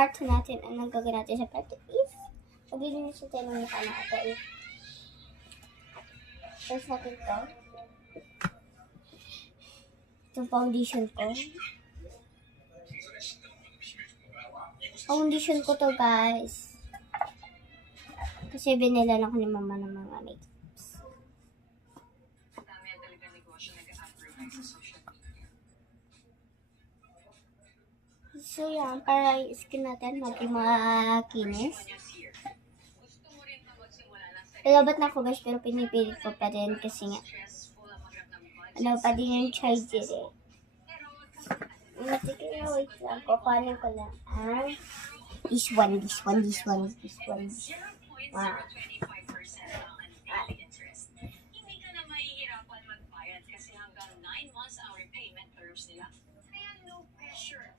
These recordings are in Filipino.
part 2 natin, anong gagawin natin sa part 2 is, maglilinis tayo ng mukha natin. First natin to. Itong foundation ko. Foundation ko to, guys. Kasi binila lang ko ni mama ng mga makeups. So yan, para yung skin natin maging makinis. Ilabat na ako, guys, pero pinipilit ko pa rin kasi nga ano pa din yung chai jire. Sige, wait lang. Kukuhanin ko lang. This one. Wow. Hindi ka na mahihirapan magbayad kasi hanggang 9 months ang repayment terms nila. Kaya no pressure.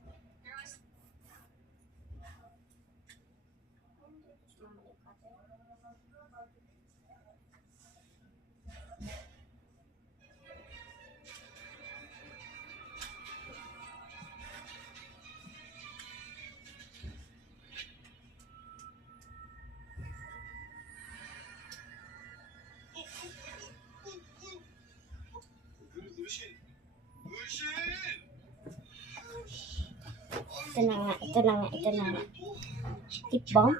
Ito na nga. Tip bomb.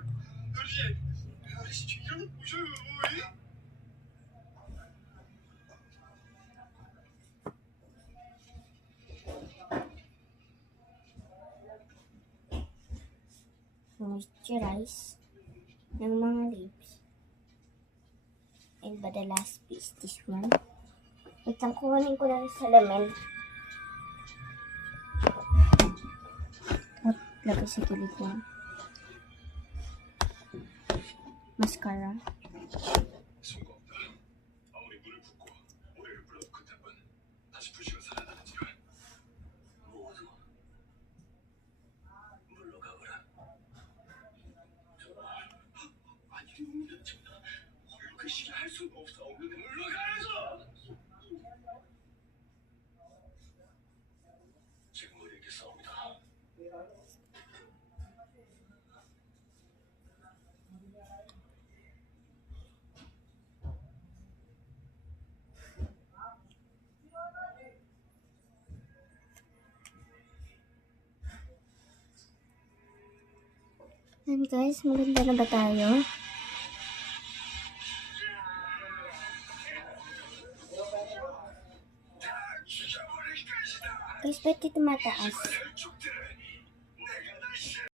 Moisturize ng mga lips. And ba the last piece, this one. Wait lang, kuhanin ko lang sa lamin. Lagay sa gilid niya. Mascara. And guys, maganda na ba tayo? Guys, ba't ito mataas?